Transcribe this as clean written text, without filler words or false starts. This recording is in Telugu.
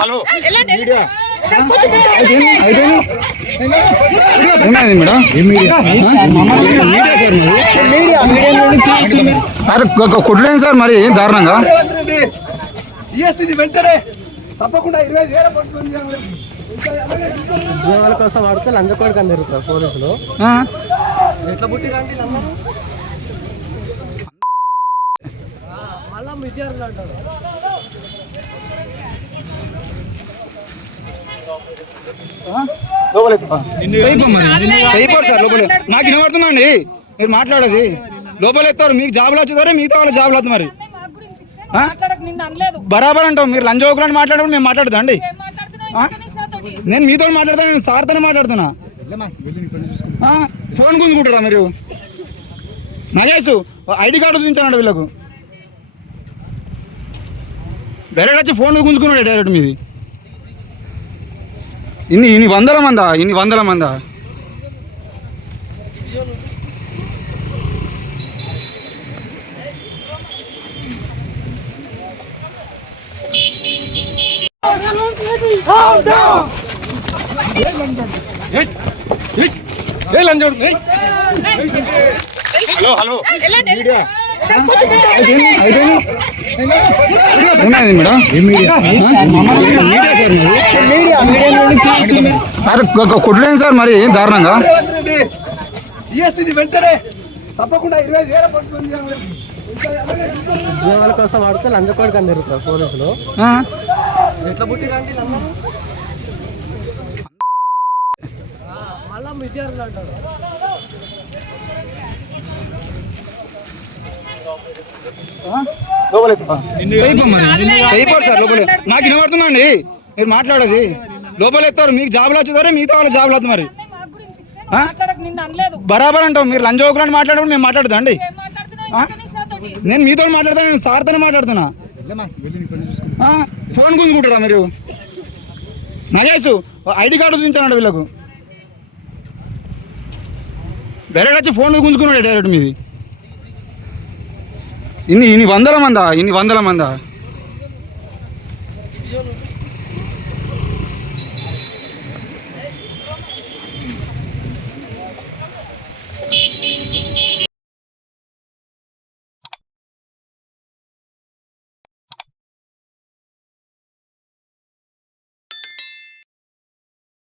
హలో కొట్టలేదు సార్ మరి దారుణంగా వెంటనే తప్పకుండా 25,000 ఉద్యోగాల కోసం వాడితే లంచకోడికి అందరుతారు పోలీసులు. ఎట్లా పుట్టి రండి మళ్ళా విద్యార్థులు అంటారు. సార్ లోపల నాకు వినబడుతున్నా అండి మీరు మాట్లాడేది. లోపల ఎత్తారు మీకు జాబులు వచ్చేదారే మిగతా వాళ్ళ జాబులు అవుతుంది మరి బరాబర్ అంటాం. మీరు లంచ్ ఓకులని మాట్లాడడం మేము మాట్లాడదా అండి? నేను మీతో మాట్లాడతాను, నేను సార్తోనే మాట్లాడుతున్నా. ఫోన్ గుంజుకుంటారా మీరు? నగేష్ ఐడి కార్డు చూపించానండి వీళ్ళకు. డైరెక్ట్ వచ్చి ఫోన్ గుంజుకున్నాడు డైరెక్ట్ మీది. ఇన్ని వందల మందా హలో కొట్టలేదు సార్ మరి దారుణంగా వెంటనే తప్పకుండా 25,000 ఉద్యోగాల కోసం వాడితే లంచకోడికి అందరుతారు పోలీసులు. ఎట్లా పుట్టి రండి మళ్ళా విద్యార్థులు అంటారు. సార్ లోపల నాకు వినబడుతున్నా అండి మీరు మాట్లాడేది. లోపల ఎత్తారు మీకు జాబులు వచ్చేదారే మిగతా వాళ్ళ జాబులు అవుతుంది మరి బరాబర్ అంటాం. మీరు లంచ్ ఓకులని మాట్లాడడం మేము మాట్లాడదా అండి? నేను మీతో మాట్లాడతాను, నేను సార్తోనే మాట్లాడుతున్నా. ఫోన్ గుంజుకుంటారా మీరు? నగేష్ ఐడి కార్డు చూపించానండి వీళ్ళకు. డైరెక్ట్ వచ్చి ఫోన్ గుంజుకున్నాడు డైరెక్ట్ మీది. ఇన్ని వందల మందా